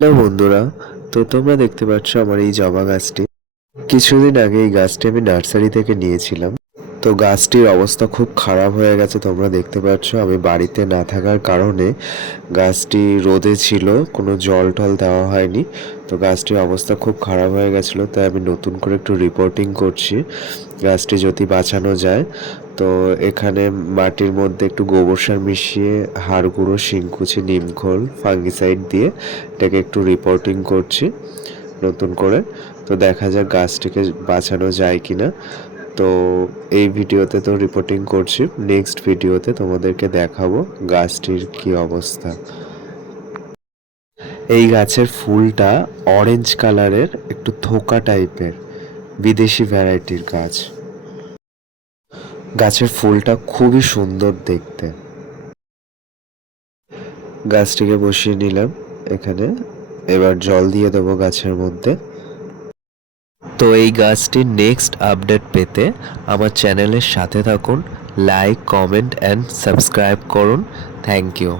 Hello বন্ধুরা, তো তোমরা দেখতে পাচ্ছ আমার এই জবা গাছটি। কিছুদিন আগে এই গাছটি আমি নার্সারি থেকে নিয়েছিলাম। তো গাছটির অবস্থা খুব খারাপ হয়ে গেছে, তোমরা দেখতে পাচ্ছ। আমি বাড়িতে না থাকার কারণে গাছটি রোদে ছিল, কোনো জল টল দেওয়া হয়নি। তো গাছটির অবস্থা খুব খারাপ হয়ে গেছিলো, তাই আমি নতুন করে একটু রিপোর্টিং করছি গাছটি যদি বাঁচানো যায়। তো এখানে মাটির মধ্যে একটু গোবর সার মিশিয়ে হাড় গুঁড়ো, শিংকুচি, নিমখোল, ফাঙ্গিসাইড দিয়ে এটাকে একটু রিপোর্টিং করছি নতুন করে। তো দেখা যাক গাছটিকে বাঁচানো যায় কিনা। তো এই ভিডিওতে তো রিপোর্টিং করছি, নেক্সট ভিডিওতে তোমাদেরকে দেখাবো গাছটির কি অবস্থা। এই গাছের ফুলটা অরেঞ্জ কালারের, একটু থোকা টাইপের, বিদেশি ভ্যারাইটির গাছ। গাছের ফুলটা খুবই সুন্দর দেখতে। গাছটিকে বসিয়ে নিলাম এখানে, এবার জল দিয়ে দেবো গাছের মধ্যে। তো এই গাছটির নেক্সট আপডেট পেতে আমার চ্যানেলের সাথে থাকুন, লাইক, কমেন্ট অ্যান্ড সাবস্ক্রাইব করুন। Thank you.